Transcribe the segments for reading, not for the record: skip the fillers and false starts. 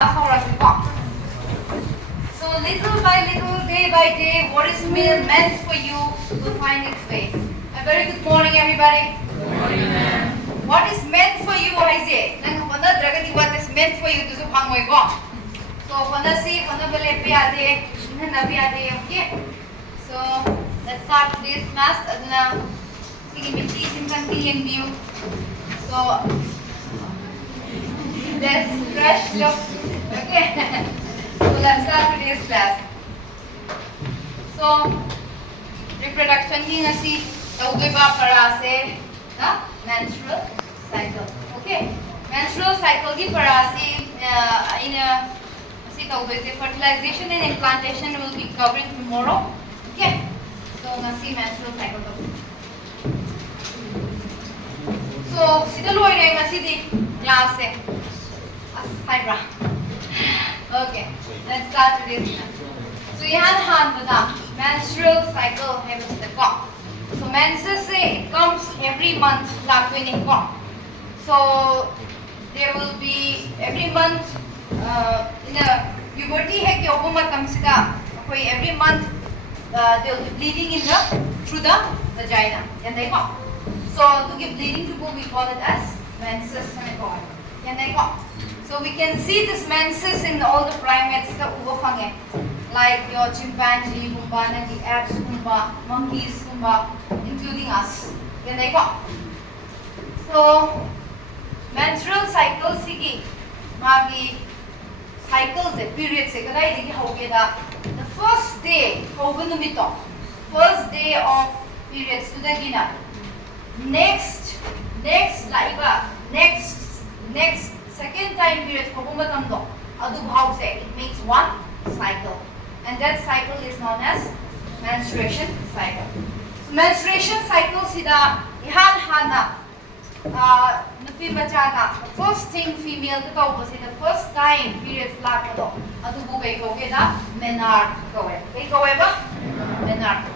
So little by little, day by day, what is meant for you will find its way. A very good morning, everybody. Good morning, ma'am. What is meant for you, Isaiah? What is meant for you? So okay. So let's start today's class. So let's fresh look. Okay. So let's start today's class. So reproduction ki ngasi tawdiba parase na menstrual cycle. Okay. Menstrual cycle ki parase ina ngasi tawdiba fertilization and implantation will be covering tomorrow. Okay. So ngasi menstrual cycle to. So sida loire ngasi di class se. Hi, okay, let's start today's class. So, यहाँ menstrual cycle है So, menses it comes every month So, there will be every month in a puberty है कि every month they will be bleeding in through the vagina. So, to give bleeding to go, we call it as menses. So we can see this menses in all the primates like your chimpanzee, the apes, monkeys, including us. So menstrual cycles cycles periods the first day first day of periods next second time period it makes one cycle, and that cycle is known as menstruation cycle. So, menstruation cycle sida the first thing female the first time periods menarche menarche.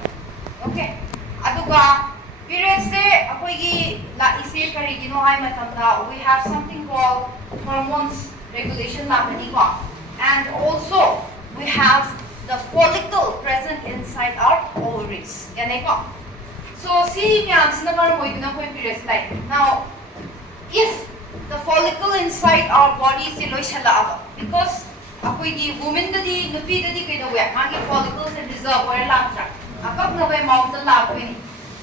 Okay. Periods we have something called hormones regulation and also we have the follicle present inside our ovaries. So see periods like now if the follicle inside our body is because women follicles and reserve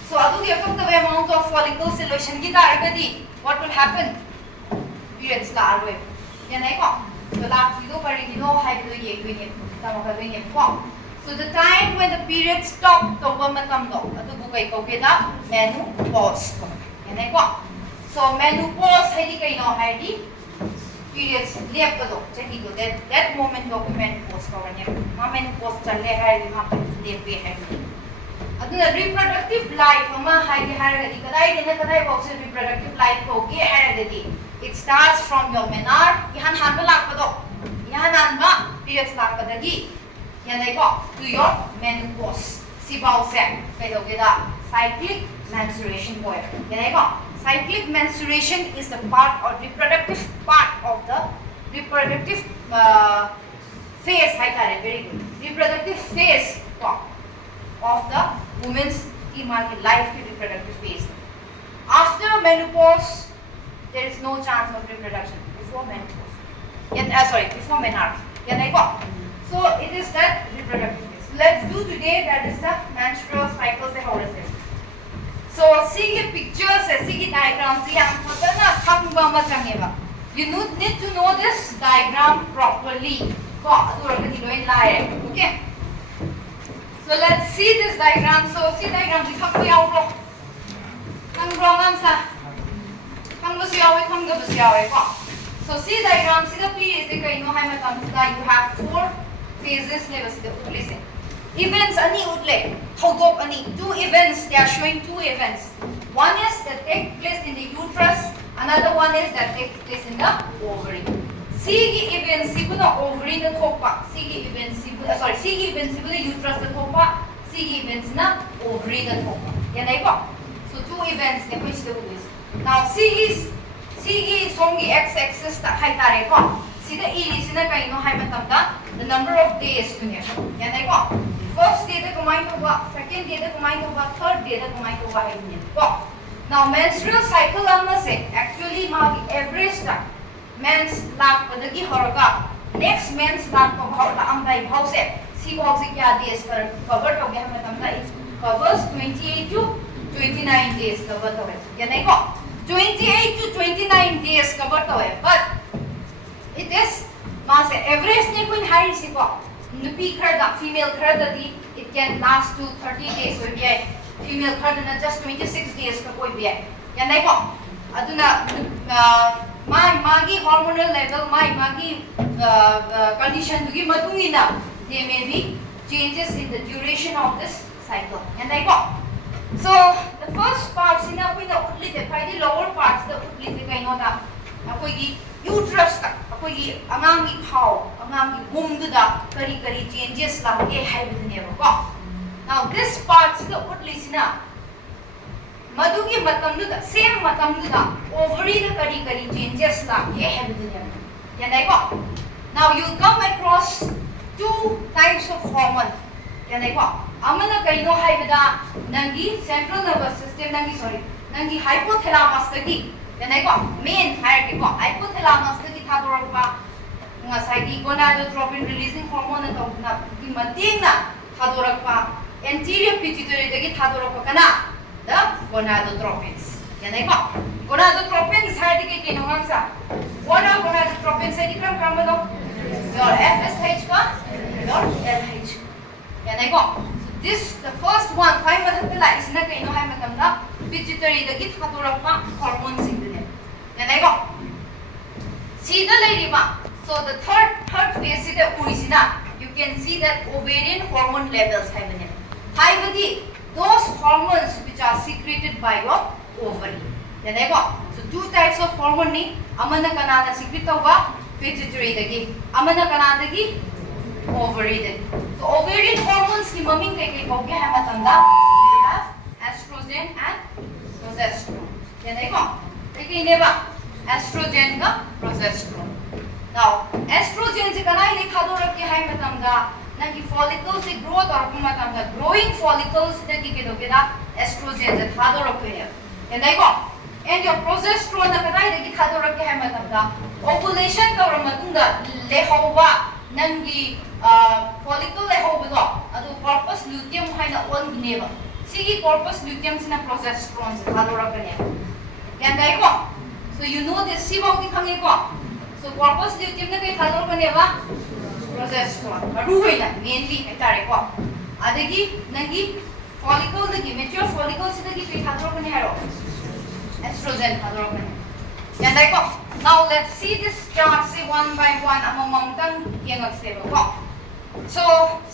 so, amount of follicle solution what will happen? Periods la So the time when the period stop menopause. So menopause periods that moment menopause reproductive life reproductive life it starts from your menarche periods to your menopause cyclic menstruation cyclic menstruation is the part or reproductive part of the reproductive phase very good reproductive phase of the woman's life reproductive phase. After menopause, there is no chance of reproduction before menopause. Before menarche. So it is that reproductive phase. Let's do today that is the menstrual cycles. So see the pictures, see the diagrams. You need to know this diagram properly. Okay. So let's see this diagram. So see diagram So see diagram see the period you have four phases events two events they are showing two events. One is that take place in the uterus, another one is that takes place in the ovary. Sige events ovary the sige events the uterus the sige events na ovary the So two events Now sige songi x-axis ta sida irisina kaino hai matamda the number of days to ne yanai ko first day da kumai to ba second day da kumai to ba third day da kumai to ba hai ne ko now menstrual cycle amna se actually ma average ta mens lak padagi horoga next mens lak ko bhau la am bai bhau se si bhau se kya days per cover to ge matamda it covers 28 to 29 days cover to hai yanai ko 28 to 29 days cover to hai but it is mass average ne kun high si ko nupi khada female khada di it can last to 30 days koi bi female khada na just 26 days ka koi bi ya nai ko aduna magi hormonal level magi condition dugi madungina there may be changes in the duration of this cycle ya nai ko so the first part sina koi na utli the the lower parts the utli the kai no da akoi gi uterus ta akoi gi angang gi khau angang gi womb da kari kari changes la ge hai bidne ba now this part sida utli sina madu gi matam nu da same matam nu da ovary da kari kari changes la ge hai bidne ya dai ko now you come across two types of hormone ya dai ko amana kai no hai bida nangi central nervous system nangi sorry nangi hypothalamus ta gi yanai ko main hierarchy ko hypothalamus ta gi thadorok ba ngasai gi gonadotropin releasing hormone ta na gi mating na thadorok ba anterior pituitary ta gi thadorok ba kana the gonadotropins yanai ko gonadotropins hierarchy ke no ngsa what are gonadotropins sai dikram no your FSH ka your LH yanai ko this the first one five madapela isna kai no hai matamna pituitary da git thadorapma hormones ingne yanai ko sida leiriba so the third phase sida urisina you can see that ovarian hormone levels hai bane hai badi those hormones which are secreted by your ovary yanai ko so two types of hormone ni amana kana da secrete tawba pituitary da gi amana kana da gi ovary da so ovarian hormones ki maming kai kai ko ge hai matanda you have estrogen and progesterone yanai ko kai ne ba estrogen ka progesterone now estrogen se kanai le khado rakhe hai matamda nagi follicles se growth or matamda growing follicles ta ki ke do ke da estrogen se khado rakhe yanai ko and your progesterone na kanai le ki khado rakhe hai matamda ovulation ka ro matunda le hoba nangi follicle le hoba do adu corpus luteum haina on gineba sigi corpus luteum sina progesterone se khado rakhe yanai ko so you know this si bau ki khange ko so corpus luteum na kai khado rakhe ba progesterone adu hoina mainly etare ko adagi nangi follicle dagi mature follicle sidagi kai khado rakhe haro estrogen khado rakhe yanai ko now let's see this chart say one by one among tang yengak se ko so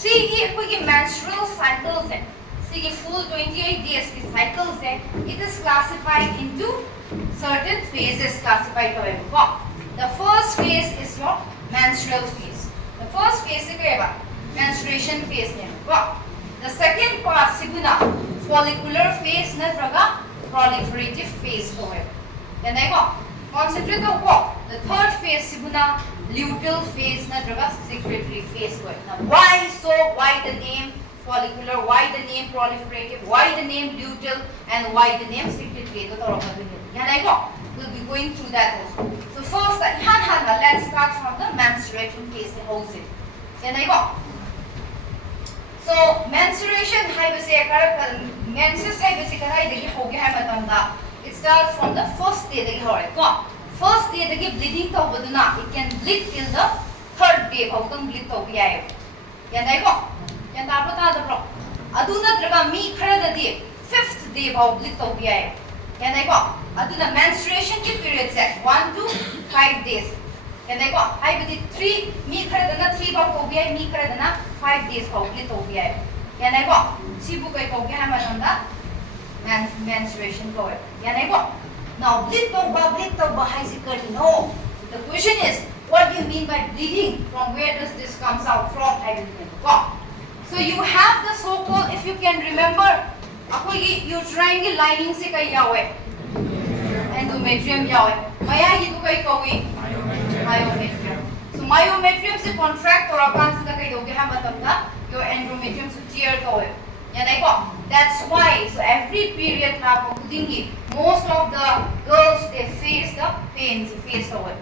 see ki menstrual cycles hai see full 28 days ki cycles hai it is classified into certain phases classified however the first phase is your menstrual phase the first phase is kya menstruation phase ne the second part siguna follicular phase natraga proliferative phase however yanai ko concentrate on the third phase siguna luteal phase natraga secretory phase however now why the name follicular why the name proliferative why the name luteal and why the name secretory to toroka yanai ko we'll be going through that also so first let's start from the menstruation phase also yanai ko so menstruation haibase menses haibase kanai dagi hoge hai matamda it starts from the first day dagi hore ko first day dagi bleeding tawbaduna it can bleed till the third day bawtang bleed tawbi yayo yanai ko yan ta da bro aduna traga mi khara dadi fifth day baw bleed tawbi yayo yanai ko aduna menstruation ki period set 1 to 5 days yanai ko haibadi 3 mi khara dana 3 baw tawbi yayo mi khara dana 5 days baw bleed tawbi yayo yanai ko sibu kai ko ge ha matanda menstruation ko yanai ko now bleed tawba hai sikar no the question is what do you mean by bleeding from where does this comes out from haibadi so you have the so called if you can remember akoi uterine lining se kai yawe endometrium yawe maya gi du kai kowi myometrium myometrium se contract or akan sa kai doge ha matam da your endometrium se tear to hoy yanai ko that's why so every period la ko kudingi most of the girls they face the pains face to hoy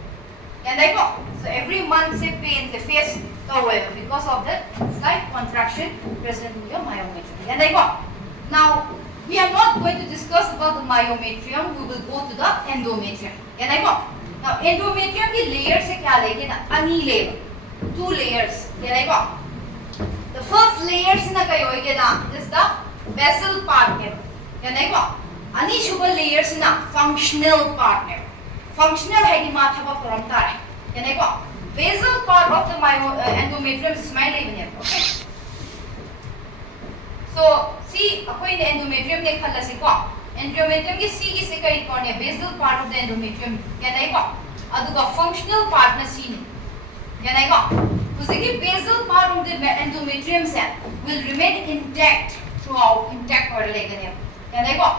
yanai ko so every month se pain they face to hoy because of the slight contraction present in your myometrium yanai ko now we are not going to discuss about the myometrium we will go to the endometrium yanai ko now endometrium ki layers se kya lege na ani layer two layers yanai ko the first layers na kayo hoige na is the basal part ne yanai ko ani shuba layers na functional part ne functional hai di ma thaba from tare yanai ko basal part of the endometrium is my layer okay so see akoi ne endometrium ne khala si ko endometrium ki c ki se kai ko ne basal part of the endometrium yanai ko aduga functional part na c ne yanai ko usiki basal part of the endometrium cell will remain intact throughout intact or legane yanai ko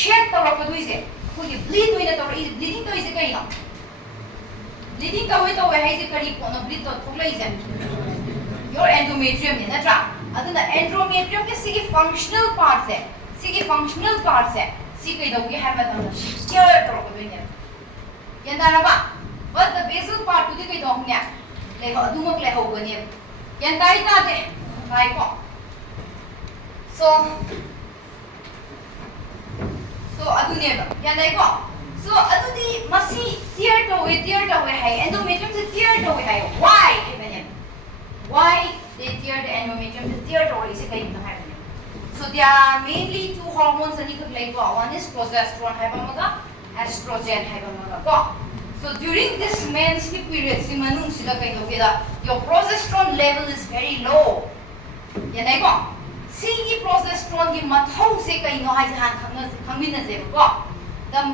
shed tawra ko duise ko ye bleed hoina tawra is bleeding to is kai no bleeding ka hoi to hai je kari ko no bleed to thoklai je your endometrium ne na tra aduna endometrium ke sigi functional part se sigi functional part se si kai dogi ha ma tam share tawra ko duine yanda na ba but the basal part to the kai dong nya le ko adumok le ho gani yan dai ta de right ko so adune ba yan dai ko so adu di masi tear to we hai endometrium se tear to we hai why even why they tear the endometrium the tear to is kai ta hai so there are mainly two hormones ani ko like one is progesterone hai ba maga estrogen hai ba maga ko so during this menstrual period si manung sila kai do keda your progesterone level is very low yanai ko si ki progesterone ki mathau se kai no hai han khangmin na je ko the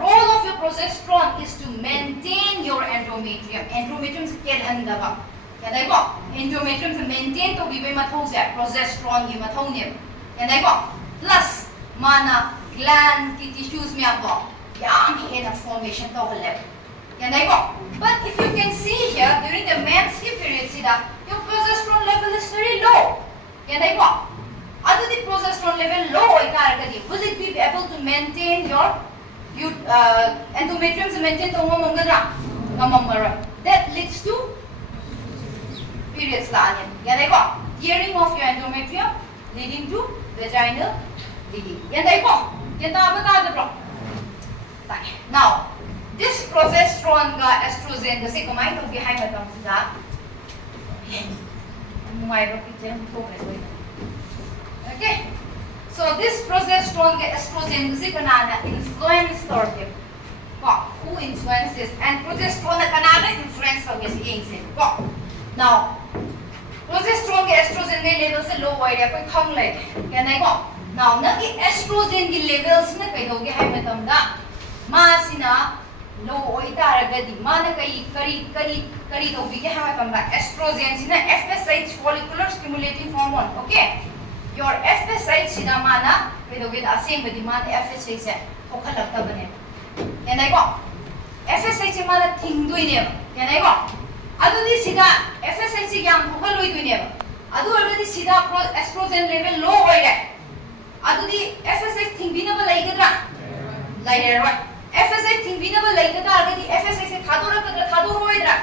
role of your progesterone is to maintain your endometrium se ken anda ba yanai ko endometrium se maintain to bi mathau se progesterone ki mathau ne yanai ko plus mana gland ki tissues me abo yam hena formation to hole yanai ko but if you can see here during the menstrual period sida your progesterone level is very low yanai ko adu the progesterone level low ikaragadi will it be able to maintain your endometrium to maintain to ngomongara ngamamara that leads to periods la yanai ko tearing of your endometrium leading to vaginal bleeding yanai ko yanda abata da bro now this progesterone ga estrogen ga se kamai to gi hai matam da mai ro picture to kai okay so this progesterone ga estrogen ga se kana na influence torke ko who influences and progesterone kana na influence to ge se se ko now progesterone ga estrogen ne level se low hoire koi khang lai yanai ko now na ki estrogen ki levels na kai do gi hai matam da masina low oitaragadi mana kari to bige ha tamba estrogen sina FSH follicular stimulating hormone okay your FSH sina mana pedo ge asem badi mana FSH se okhalak ta bane yanai ko FSH mana thingdoi ne yanai ko adu di sida FSH yam okhaloi doi ne adu already sida estrogen level low hoire adu di FSH thingbina ba laigadra lairoi FSH thingbina ba laigada agadi FSH se thadoroidra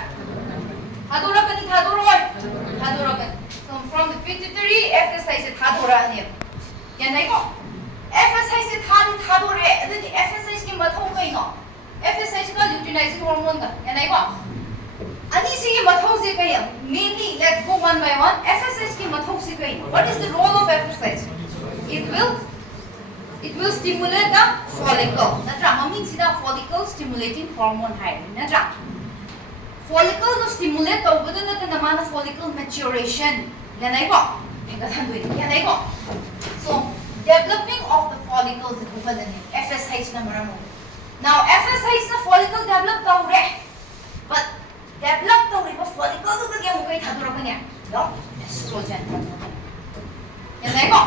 thadoroi so from the pituitary FSH se thadora ne yanai ko FSH se thadore adadi FSH ki mathau kai no FSH ka luteinizing hormone da yanai ko ani se ki mathau se kai mainly let's go one by one FSH ki mathau se kai what is the role of FSH it will stimulate the follicle natra means the follicle stimulating hormone hai natra follicle to stimulate to buduna ta namana follicle maturation yanai ko enga thandoi yanai ko so developing of the follicles is ubadani FSH na maramo now FSH na follicle develop to re but develop to re follicle to ge mo kai thadura kanya no estrogen yanai ko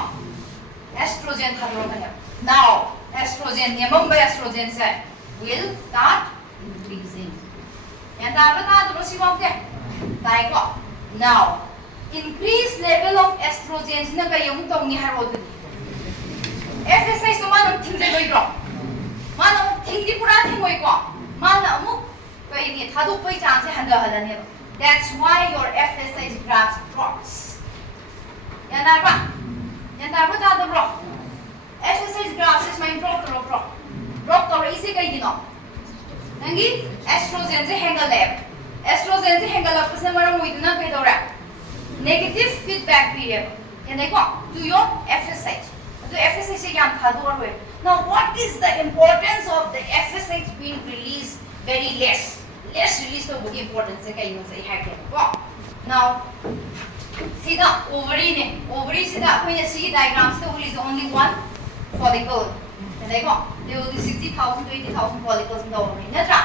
estrogen thadura kanya now estrogen estrogen will start increasing yan ta ba ta do si mo ke tai ko now increase level of estrogen na kayong tong ni haro du exercise to man thing je loi ro man thing di pura thing oi ko man amu kai ni thadu pai chance handa hala ne that's why your FSH graph drops yan ta ba ta do ro FSH graph is my drop to isi kai dino nangi estrogen je hangal lab estrogen je hangal up se mara muidna kai dora negative feedback period and I go to your FSH to FSH yam thador we now what is the importance of the FSH being released very less release to book importance kai no sai ha ke go now see the ovary see the when see diagrams to is only one follicle and I go there will be 60,000 to 80,000 follicles in the ovary natra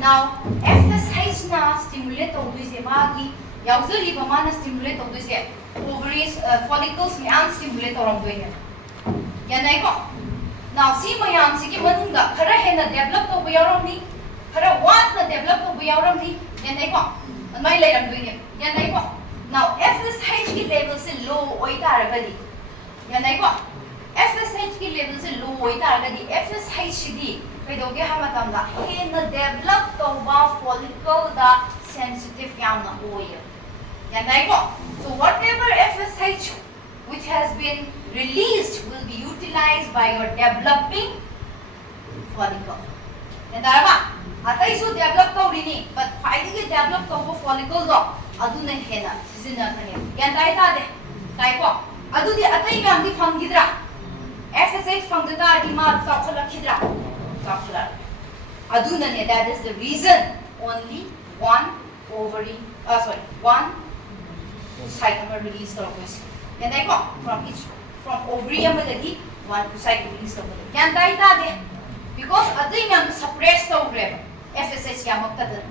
now FSH na stimulate to is magi yauzari ba mana stimulate to is ovaries follicles myam stimulate around doing yan I go now see mayam si ki manunga khara hena develop to yaram ni khara what na develop to yaram ni yan I go mai lai ram doing yan I go now FSH ki level se low oi taragadi yan I go FSH की level से low होई तारगदी FSH दी कई दोगे हम तंगा हे न develop तो वा follicle दा sensitive याम न होई या नहीं को so whatever FSH which has been released will be utilized by your developing follicle या तारबा आता इसो develop तो रिनी but finally develop तो वो follicle दो अदु नहीं है ना सीजन ना कने या ताई दे ताई को अदु दी अतई में हम दी फंगिद्रा FSH from the Dima Follicular. Adunane, that is the reason only one ovary, one cycle released of this. Then I go from each from ovarium one cycle released of it. Can die that because a thing I'm suppressed over FSH Yamakata.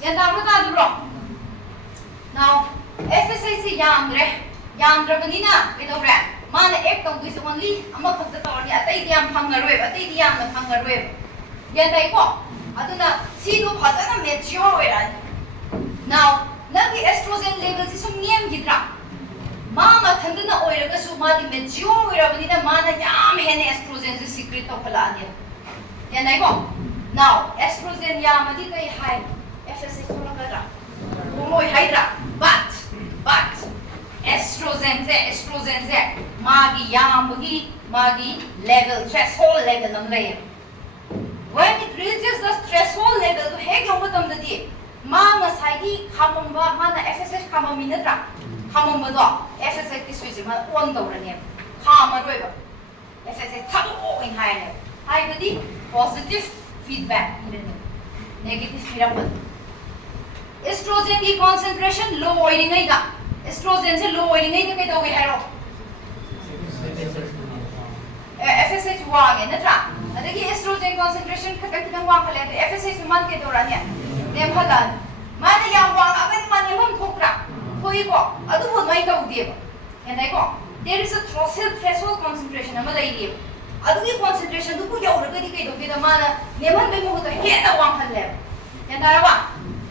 Yanamata wrong. Now FSH Yamdra Vanina with a rat. Man ek tong is only ama khakta tawni atai diam phangarwe atai diam na phangarwe yan dai ko aduna si do phajana mature we ran now nagi estrogen level si sum niam gidra ma ma thanduna oiraga su ma di mature we rabani na ma na yam hene estrogen si secret to khala ani yan dai ko now estrogen yam adi kai hai FSH thola kadra omoi haidra but estrogen se magi yamagi magi level threshold level nam lay when it reaches the threshold level to he gam tam da di ma sai gi khamamba ma na FSH khamami na tra khamamba do FSH ki switch ma on do ra ne khama roi ba FSH thadu in high ne high badi positive feedback negative feedback estrogen ki concentration low oiling ai ga estrogen se low oiling ai kai do we hero FSH wang na tra adagi estrogen concentration khakak wang khale FSH man ke dora ne dem halan man ya wang agan man yam thokra thoi ko adu bo mai ka udie ba enai ko there is a threshold concentration ama lai di adagi concentration du ku yaura ga di kai do be da man neman be mo ta he da wang khale enai ba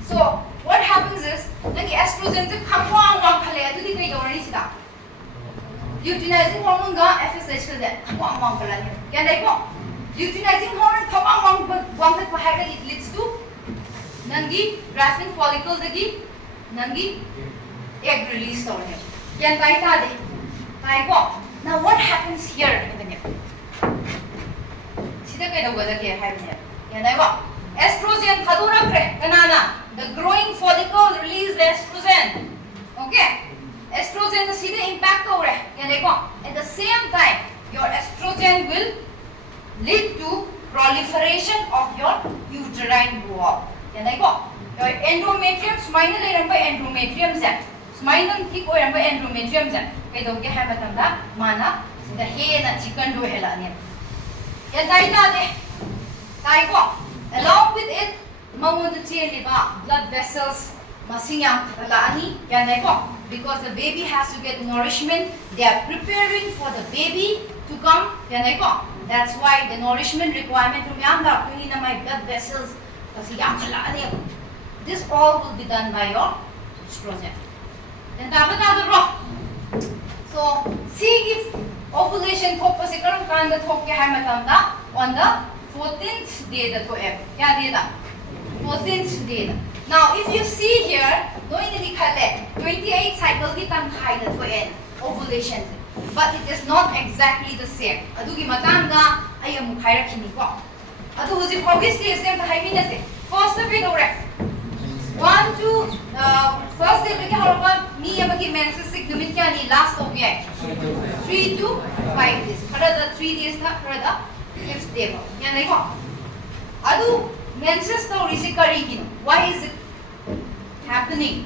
so what happens is nagi estrogen se khamwang wang khale adu di kai dora ni sida luteinizing hormone ga FSH ka de wang kala ni ya dai ko luteinizing hormone thawang wang ka ha ga it leads to nangi grasping follicle dagi nangi egg release to ne ya dai ta de dai ko now what happens here in the neck sida kai da ga ke ha ne ya dai ko estrogen thadura kre kanana the growing follicle release the estrogen okay estrogen is the impact over at the same time your estrogen will lead to proliferation of your uterine wall your endometrium smile endometrium smile thick endometrium mana the hen chicken do hela along with it blood vessels because the baby has to get nourishment. They are preparing for the baby to come. That's why the nourishment requirement my blood vessels This all will be done by your estrogen. Then so see if ovulation on the 14th day the 14th day. Now if you see here, 28 cycle ki tangkai the ovulation, but it is not exactly the same. Adugi matanga ay amu khaira khini ko. Adu huji obviously same ta hai minase. First of it ore. 1 to first day ke haraba ni amagi menses sik numit kya ni last of ye 3 to 5 days. Khara the 3 days tha khara the 5th day ko. Ya nahi ko. Adu menses to risi kari kin. Why is it happening?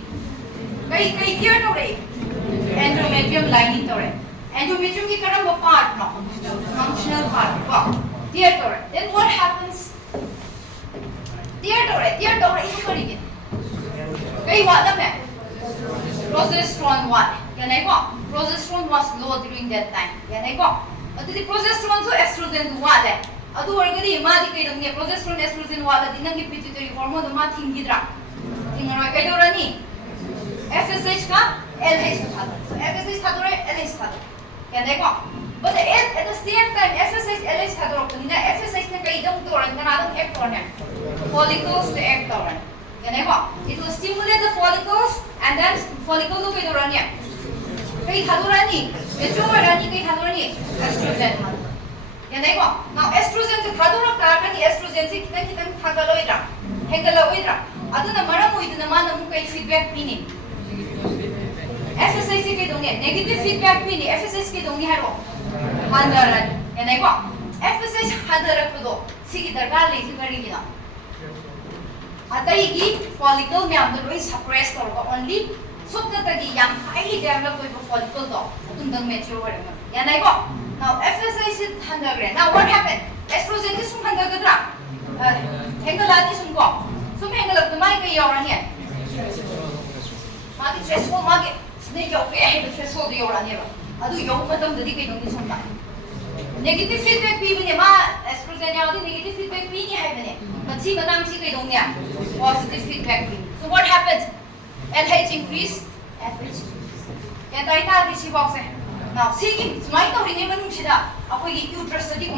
Kai here to re endometrium lining to re. Endometrium ki karamba part no functional part ko. Here to re. Then what happens? Here to re isu kari kin. Kai what na progesterone what? Ya nahi ko. Progesterone was low during that time. Ya nahi ko. Adu the progesterone so estrogen what hai. Adu orgadi ma di kai dong ne progesterone estrogen what adi nang ki pituitary hormone ma thingidra. Tingaroi kai dorani. FSH ka LH ka. So FSH thadore LH thadore. Ya nahi ko. But at the same time FSH LH thadore ko ni na FSH na kai dong doran kana dong act on hai. Follicles to act on. Ya nahi ko. It will stimulate the follicles and then follicle to kai dorani. Kai thadorani. Metrorani kai thadorani. Estrogen. Ya nahi ko. Now estrogen to thadora ka ni estrogen se kita thagaloidra. Hengaloidra. Aduna maram oiduna mana mu kai feedback pini. FSH ke dong negative feedback pini. FSH ke dong haro. Handaran. Ya nahi ko. FSH handarak do sigi darga le si kari gina. Atai ki follicle me amdo roi suppress kor ko only sukta tagi yang highly developed follicle do adun dang mature wa. Ya nahi ko. Now FSH is handagre. Now what happened? Estrogen is sum handagadra. Hengalati sum ko. Sum hengalak to mai kai yaurani hai. Magi threshold magi snake yauk hai the threshold yaurani ba. Adu yauk matam dadi kai dong ni sum ta. Negative feedback pi bane ma estrogen yaudi negative feedback pi ni hai bane. But si matam si kai dong ni positive feedback pi. So what happens? LH increase, FH. Ya tai ta di si box hai. Now, see, my story name is uterus study.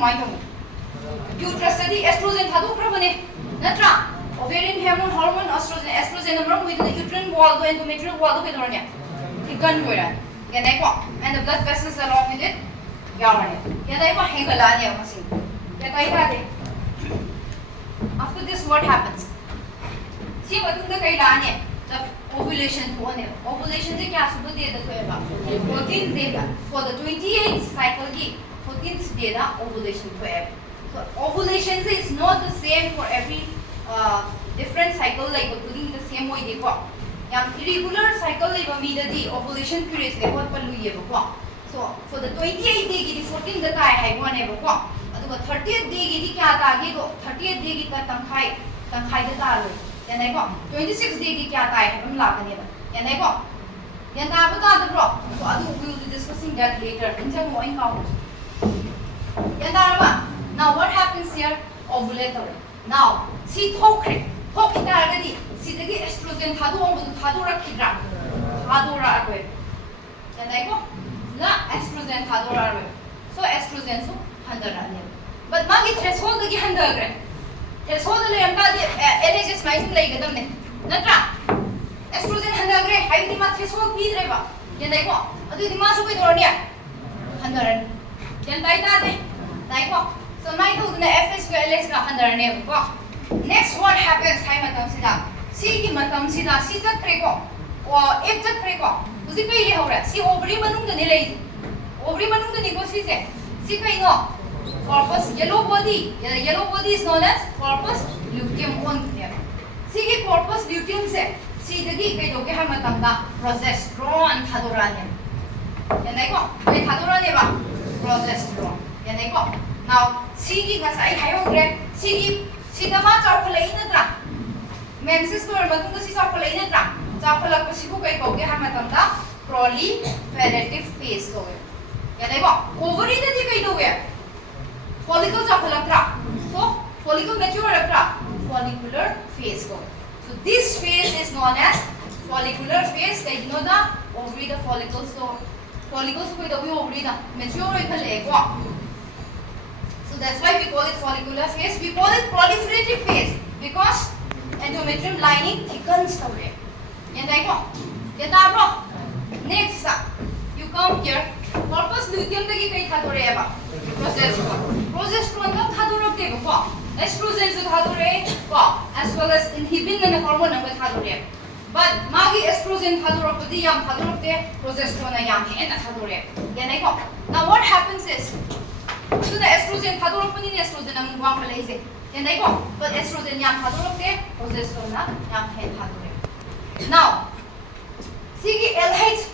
Uterus study estrogen thadu prabane. Natra ovarian hormone estrogen number with the uterine wall and endometrial wall ke doranya. Ikan goira. Ya nahi ko. And the blood vessels along with it. Yaurane. Ya nahi ko hengala ni amasi. Ya tai ta de. After this what happens? See what the kai lane. The ovulation to one. Ovulation se kya subh de da koeba. 14th day da. For the 28th cycle ki 14th day da ovulation koeba. So ovulation is not the same for every different cycle like including the same way they go. Yang irregular cycle like the ovulation periods they what palu ye ko. So for the 28th day ki 14th da kai hai one e ko. Adu 30th day ki kya ta ge do 30th day ki ta tangkhai da ta lo. Ya nahi ko 26th day ki kya ta hai hum la kane ba. Ya nahi ko. Ya ta ba ta bro. So adu we will be discussing that later. Injang mo in ka. Ya ta ba. Now what happens here? Ovulatory. Now see thokre. Thokita agadi see the estrogen thadu rakidra. Thadora agwe. Ya nahi ko. Na estrogen thadora agwe. So estrogen so handara ne. But magi threshold gi handagre. Threshold le amba LH smizing lai gadam ne. Natra estrogen handagre hai di ma threshold pidre ba. Ya nahi ko. Adu di ma so kai dornia. Handaran. Yan tai ta de. Nahi ko. So my told na FH ko LH ka handaran ne ko. Next what happens hai matam sida. C ki matam sida C chat pre ko. O F chat pre ko. Usi kai le ho ra. C ovary manung da ne lai. Ovary manung da ni ko C se. C kai no. Corpus yellow body. Yellow body is known as corpus luteum on here. See the corpus luteum se. See the kai do ke ha matam da progesterone thadora ne. Ya nahi ko. Kai thadora ne ba. Progesterone. Ya nahi ko. Now see ki ngasai hayo gre. See da ma chaw khalai na tra. Menses ko matung da si chaw khalai na tra. Chaw khalak pa si ko kai ko ke ha matam da proliferative phase ko. Ya nahi ko. Ovary da di kai do ya. Follicle chaw khalak tra. So follicle mature tra. Follicular phase ko. So this phase is known as follicular phase. Kay no da ovary the follicles ko kay da ovary da mature khale ko. So that's why we call it follicular phase. We call it proliferative phase because endometrium lining thickens the way. Yan dai ko. Yan da bro. Next you come here. Corpus luteum dagi kai thadore ba. Progesterone ka thadorok de ko. Estrogen su thadore ko as well as inhibin na hormone ang thadore. But magi estrogen thadorok di yam thadorok de progesterone yam hen thadore. Yan dai ko. Now what happens is so the estrogen thadorok pani ni estrogen ang wang palai yan dai ko. But estrogen yam thadorok de progesterone na yam hen thadore. Now sige LH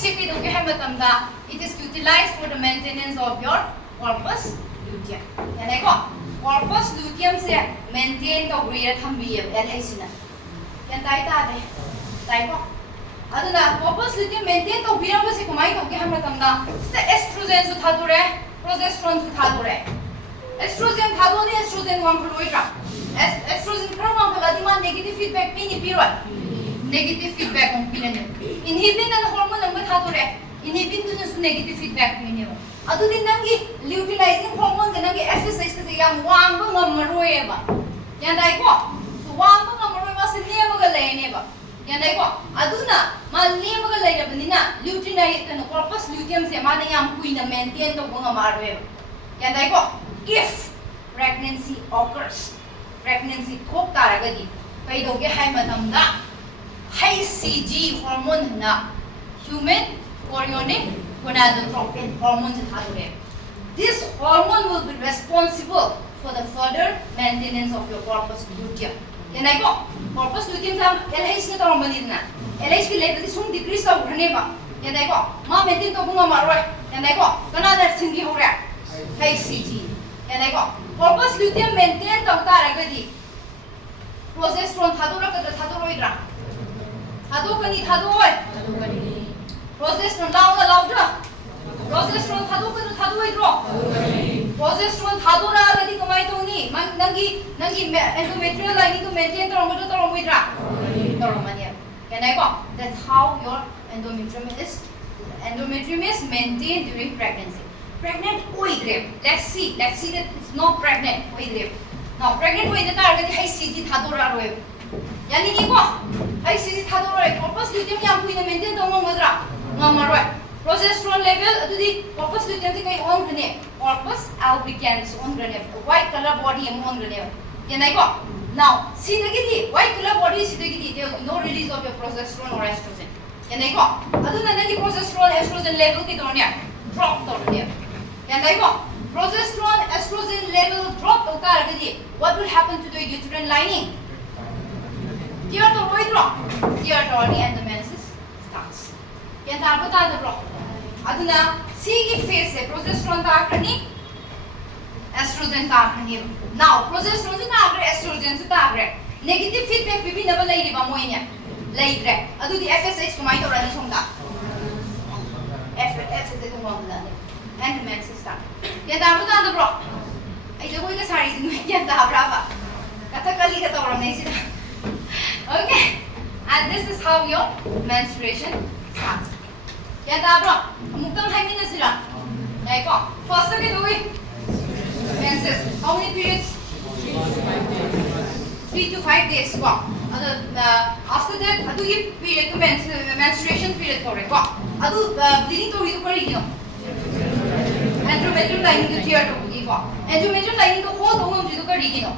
check do ke hamatam da it is utilized for the maintenance of your corpus luteum. Yan dai ko. Corpus luteum se maintain the weight thambi LH na. Yan dai ko. Aduna corpus luteum maintain the weight ba se kumai to ke hamatam da the estrogen su thadore progesterone su thadore. Estrogen thadone estrogen wang khloira. Estrogen kram wang ladi man negative feedback pini piroi. Negative feedback on pinane. Inhibin na hormone ang thadore. Inhibin dun su negative feedback pini. Adu din nangi luteinizing hormone ga nangi FSH ka yang wang ba ngamaroy ba. Yan dai ko. So wang ba ngamaroy ma se lema ga lene ba. Yan dai ko. Aduna ma lema ga lene ba nina luteinize kan corpus luteum se ma na yang kuina maintain to bunga marwe. Yan dai ko. If pregnancy occurs, pregnancy thok taragadi kai doge hai matamda HCG hormone na human chorionic gonadotropin hormone thadore. This hormone will be responsible for the further maintenance of your corpus luteum. Yan dai ko. Corpus luteum sam LH na taromani na. LH ki level sum decrease ta urne ba. Yan dai ko. Ma maintain to bunga maroi. Yan dai ko. Kana da singi hore. HCG. Yan dai ko. Corpus luteum maintain ta taragadi progesterone thadora ka thadoroidra. Thadokani thadoi. Progesterone laudra. Progesterone thadoi. Progesterone thadora already kamai toni. Nangi endometrial lining to maintain toromoidra. Toromania. Can I go? That's how your endometrium is maintained during pregnancy. Pregnant oidre. Let's see that it's not pregnant oidre. Now pregnant oidre already HCG thadora roe. Yani ni ko. HCG thadora corpus luteum yang kuina maintain tomomadra. Ngamaroi. Progesterone level adudi corpus luteum kai on grene. Corpus albicans on grene. White color body on grene. Yanai ko. Now see the white color body see the there will be no release of your progesterone or estrogen. Yanai ko. Aduna nagi progesterone estrogen level ki dornia drop dornia. Yanai ko. Progesterone estrogen level drop utaragadi. What will happen to the uterine lining? Territory and the menses starts. Yan tarpo tada bro. Aduna sige phase se progesterone ta akrani estrogen ta akrani. Now progesterone ta akre estrogen ta akre. Negative feedback bibi na ba lai ba moinya. Lai tre. Adu di FSH kumai to rani somda. FSH ko mo na. And the menses start. Yan tarpo tada bro. Ai jo koi ka sari sin yan ta brava. Kata kali ka ta orang nei sila. Okay, and this is how your menstruation starts. Yan ta bro, mukdang hai mina sila. Yai ko. First ke doi menses. How many periods? 3 to 5 days ko. After that, adu ye period to menstruation period kore ko. Adu bleeding to ridu kari gino. Endometrial lining to tear to ko. Endometrial lining to ho to hum ridu kari gino.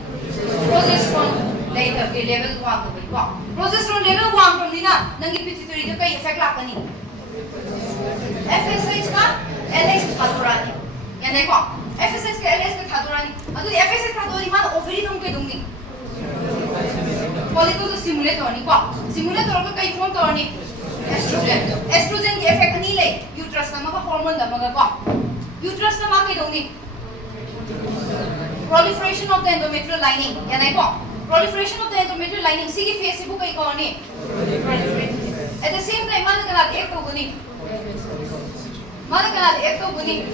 Progesterone later level 1 to be ko. Progesterone level 1 from nina nangi pituitary to kai effect lakani. FSH ka LH thadorani. Yan dai ko. FSH ka LH ka thadorani. Adu FSH thadori man ovary nung ke dungi. Follicle to stimulate oni ko. Stimulate or kai form to oni estrogen. Estrogen ki effect ni le uterus na maka hormone da maga ko. Uterus na maka dungi. Proliferation of the endometrial lining. Yan dai ko. Proliferation of the endometrial lining. Sige phase bu kai ko ni. At the same time mana kana ek to guni. Mana kana ek to guni.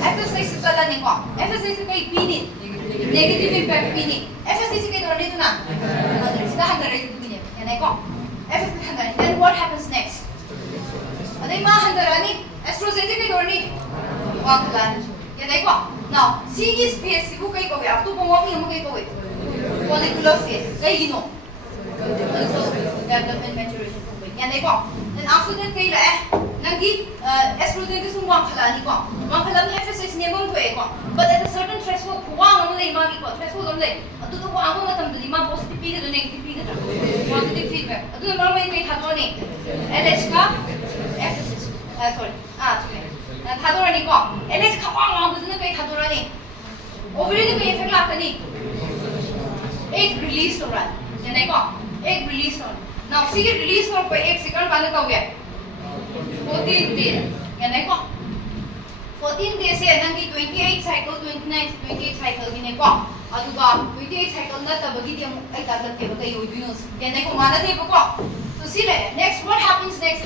FSH se chala ni ko. FSH kai pini. Negative impact pini. FSH kai dorni tu na. Sida hangare tu ni. Then what happens next? Estrogen now, see this phase, you go up to follicular phase. Development maturation. Then after that, estrogen is FSH but at a certain threshold, threshold positive positive feedback. Egg release to run. Egg release on. Now see it release for egg second 14 days. 14 days here, 28 cycle, 29, 28 cycle, 28 cycle not a baggy, so see next, what happens next?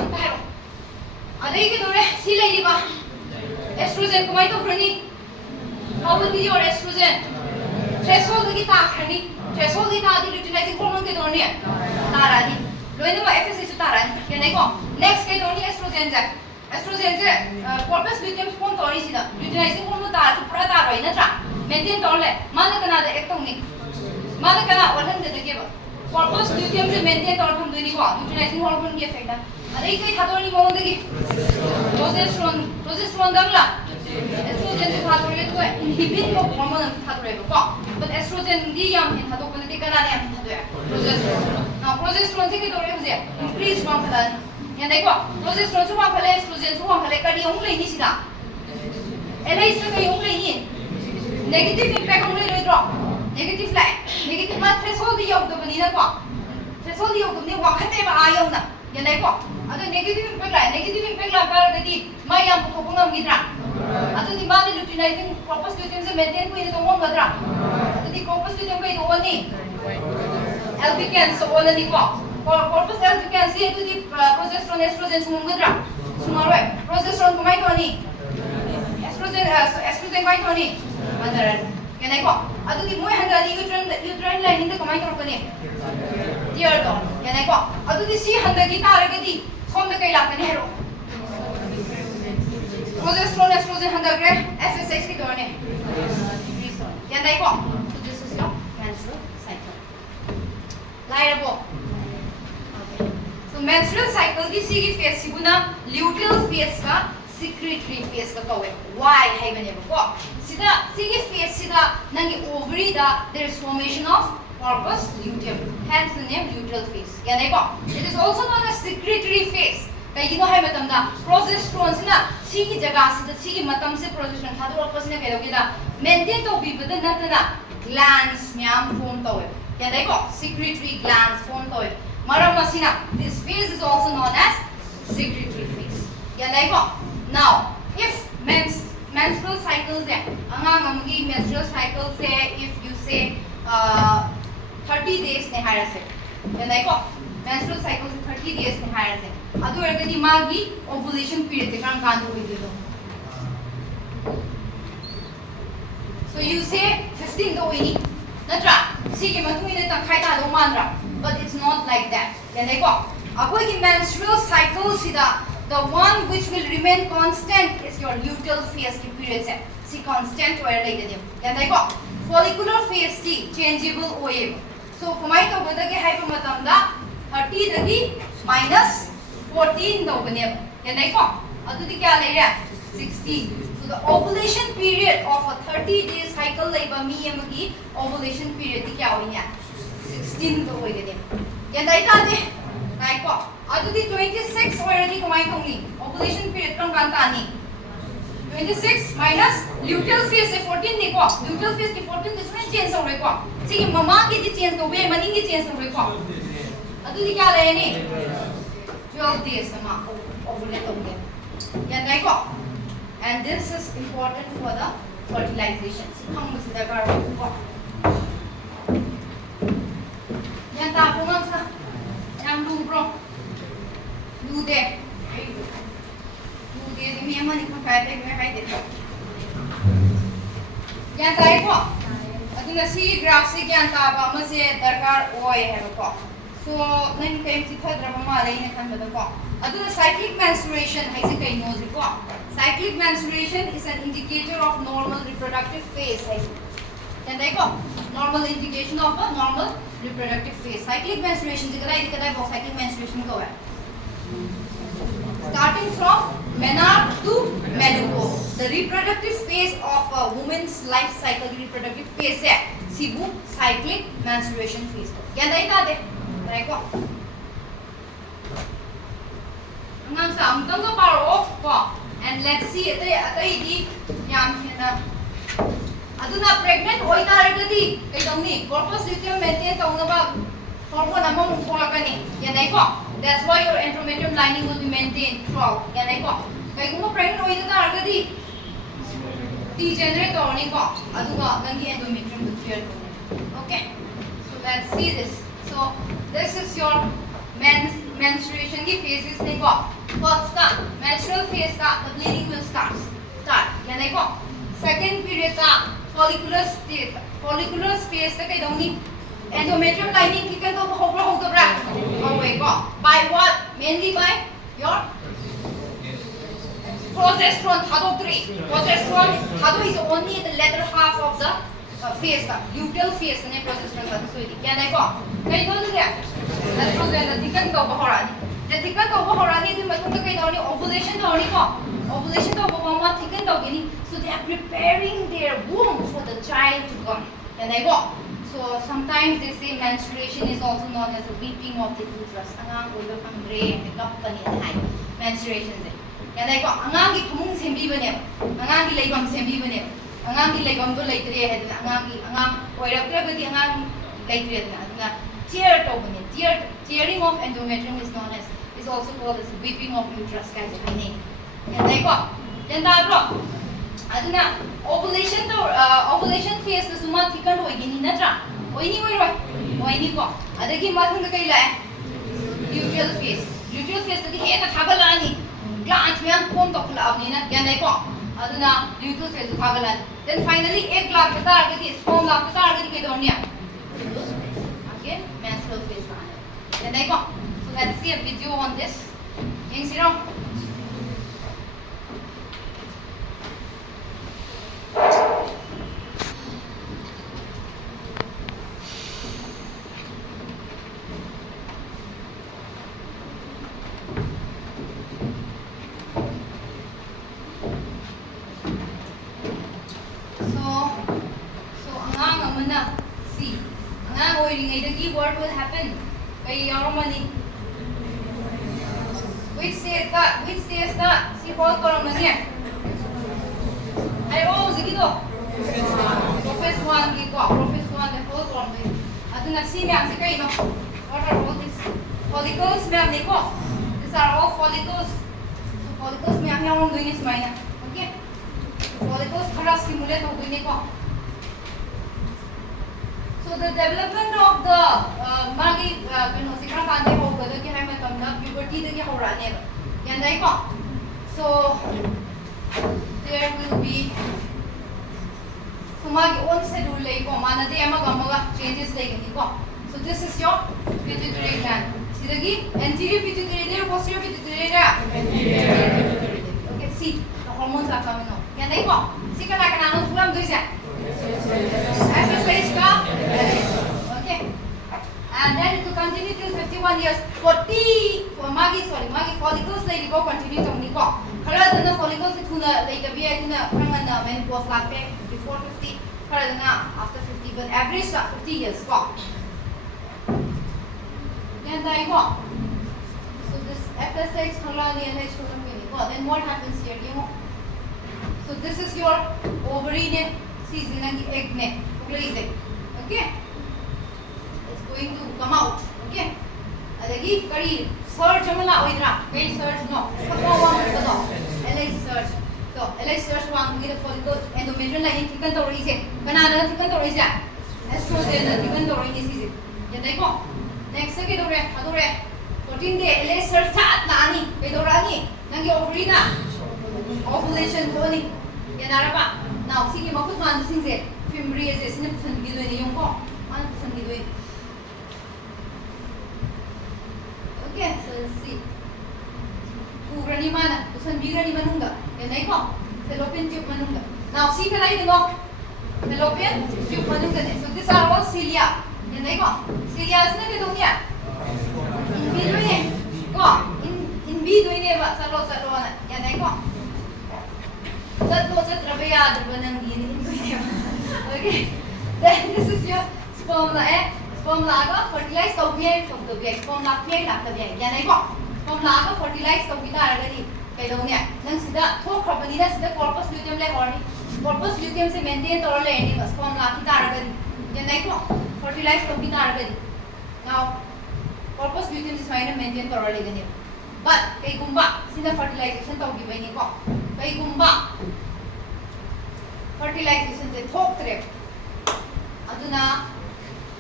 See lady, estrogen, how will be your estrogen? Threshold the guitar, honey. Threshold the utilizing hormone get on here. Tarani. FSH Taran. Next get only estrogen. Estrogen, corpus luteum sponsoricida. Utilizing hormone to Prata in a trap. Maintain toilet. Manakana the ectonic. Manakana or the giver. Corpus luteum to maintain from the utilizing hormone effect. They had only more the progesterone dangla. Estrogen is inhibit hormone but estrogen in progesterone. Now progesterone increase progesterone estrogen negative impact on negative light, negative threshold threshold negative impact utilizing corpus luteum maintain corpus luteum albicans corpus albicans progesterone estrogen progesterone uterine lining the progesterone estrogen FSH so this is your menstrual cycle. Liable. Okay. So menstrual cycle की सीगी phase सिगुना luteal phase का secretory phase का कौवे. Why है बने बको? सीधा सीगी phase सीधा नंगे ovary दा there is formation of corpus luteum. Hence the name luteal phase. यानी को it is also known as secretory phase. कहीं है मतलब ना progesterone से ना सीगी जगह से सीगी मतलब से progesterone था तो वापस ने क्या होगा maintain तो भी बदल ना तो ना glands म्याम form तो है यानी को secretory glands form तो है मरम मसीना this phase is also known as secretory phase यानी को now if menstrual cycles है अंगांग अमगी menstrual cycles है if you say 30 days ने हायर से यानी को menstrual cycles 30 days ने हायर से अदु अरगदी मागी ovulation period ते काम कांदो बिदिलो so you say 15 do ini natra sige matungine ta khaita do manra but it's not like that yani ko akoi ki menstrual cycle sida the one which will remain constant is your luteal phase ki period se si constant where like dem yani ko follicular phase si changeable oye so kumai to bada ke hai matam da 30 dagi minus 14 no bane yani ko adu di kya le ra 16 so the ovulation period of a 30 day cycle like ba mi amagi ovulation period di kya hoinya 16 to hoige de yani ta de kai ko adu di 26 already kumai thongni ovulation period kan kan ta ni 26 minus luteal phase 14 ni ko luteal phase ki 14 different change ho ko sige mama ki di change to be mani ki change ho ko adu di kya le ni 12 days ma ovulate hoge yani ko and this is important for the fertilization hum sida kar ko yan ta po mang sa yang lu bro lu de mi amani ko kai de me hai de yan ta ko aduna si graph se yan ta ba ma se darkar oy hai ko so So, nang kayo si Pedro mamalay na kan ko. Ado cyclic menstruation hay si kayo knows ko. Cyclic menstruation is an indicator of normal reproductive phase. Can I go? Normal indication of a normal reproductive phase. Cyclic menstruation dikadai about cyclic menstruation ko hai. Starting from menarche to menopause. The reproductive phase of a woman's life cycle, reproductive phase hai. Sibu cyclic menstruation phase. Can I tell you? Right ko. Ngang sa amtang ko paro ko. And let's see atay di yam na. Aduna pregnant hoy taragadi kay tongni corpus luteum maintain tongna ba hormone among kulakani. Yan ay ko. That's why your endometrium lining will be maintained throughout. Yan ay ko. Kay kung pregnant hoy taragadi degenerate or ni ko. Aduga nangi endometrium will clear. Okay. So let's see this. So this is your menstruation की phases देखो. First का menstrual phase का the bleeding will start. क्या देखो? Second period का follicular state. Follicular phase का कहीं दोनी endometrium lining कितना तो होगा देखो. By what? Mainly by your progesterone progesterone is only the latter half of the phase का luteal phase ने progesterone का तो क्या देखो? कहीं तो नहीं estrogen na thicken to bahorani. The thicken to bahorani the matunda kay dawni ovulation dawni ko. Ovulation to bahoma thicken to gini. So they are preparing their womb for the child to come. And I go. So sometimes they say menstruation is also known as a weeping of the uterus. Angang ulo pangre the cup kani hai. Menstruation day. And I go. Angang gi kumung sembi bane. Angang gi laibam sembi bane. Angang gi laibam to laitre hai. Angang oirakre badi angang laitre na. Tearing of endometrium is also called as weeping of uterus kind of name. Yan tayo ko. Yan tayo bro. Aduna ovulation phase na suma thikan hoy gini na tra. Hoy ni ko. Adagi mathang ka kaila luteal phase. Luteal phase tadi he na thagalani. Glands me ang kom to kula ni na yan tayo ko. Aduna luteal phase thagalani. Then finally egg lag ka tar gadi sperm lag ka tar gadi kay donya. Menstrual phase then I go. So let's see a video on this. Yang sino? So ang muna see. The what will happen? Which stage that? See hold ko lang niya. Ay sige to. Profess 1 gito. Profess 1 the hold ko lang. At si ma'am si kayo. What are all these follicles ma'am niko? These are all follicles. So follicles ma'am yung doing is mine. Okay? Follicles para stimulate ho doing niko. So the development of the magi sikra kande ho gada ki hai matam na puberty de ki horane yan dai ko. So there will be so magi on schedule lay ko mana de amaga changes lay gani ko. So this is your pituitary gland. Sidagi anterior pituitary there posterior pituitary ra. Okay, see the hormones are coming out. Yan dai ko. Sikana kana no sulam doisya. Okay. And then it will continue till 51 years. 40 for Magi follicles like go continue to Nico. Kala the follicles to like the VI in the menopause last before 50, after 50, but average 50 years. Then I go. So this FSH then what happens here? So this is your ovary. Season and the egg neck, okay? It's going to come out, okay? Adagi kari surge amala oidra, kay surge no. LH surge. So LH surge wang the follicle endometrium lining thicken to rise. Kanana thicken to rise. Estrogen na thicken to rise is. Yan dai ko. Next ke dore, adore. 14 day LH surge sa na ani. Kay dorani. Nangi ovary na. Ovulation ko ni. Yan ara pa. Now, sige makut man sing se fimbriasis ne pusan gido ni yung ko. Ano pusan gido ni? Okay, so let's see. Ugrani mana, usan bigrani manunga. Yan ay ko. Fallopian tube manunga. Now see ka lang no. Fallopian tube manunga ne. So these are all cilia. Yan ay ko. Cilia na kito niya. In between. Ko. In between ne ba salo na. Yan ay ko. Sa trabaya ba nang in between. Okay. Then this is your sperm na eh. Sperm laga fertilize tawbiya sperm lakbiya yan ay ko. Sperm laga fertilize tawbita aragani kaidawniya nang sida thokhrabani na sida corpus luteum le horni corpus luteum se maintain tor le ni sperm lakita aragani yan ay ko fertilize tawbita aragani. Now corpus luteum is fine maintain tor le gani but kay gumba sida fertilization tawbi ni ko kay gumba fertilization se thoktre aduna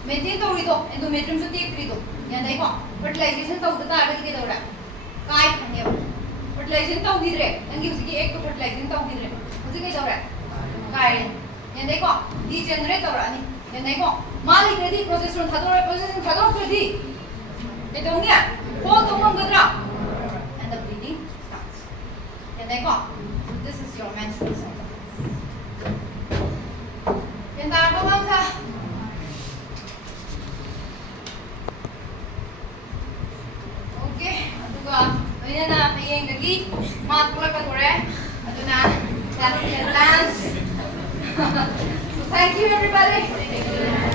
maintain tawrido endometrium su tektrido yan dai ko fertilization tawdata agadi ke dawra kai khane fertilization tawdidre nangi usiki ek to fertilization tawdidre usi ke dawra kai yan dai ko degenerate dawra ani yan dai ko mali kredi progesterone thador kredi e dawnia ko to mangadra and the bleeding starts yan dai ko this is your menstrual cycle yan da ko mang sa ayan na, ayang lagi, matulog ka tore. Ito na, class and dance. So thank you everybody.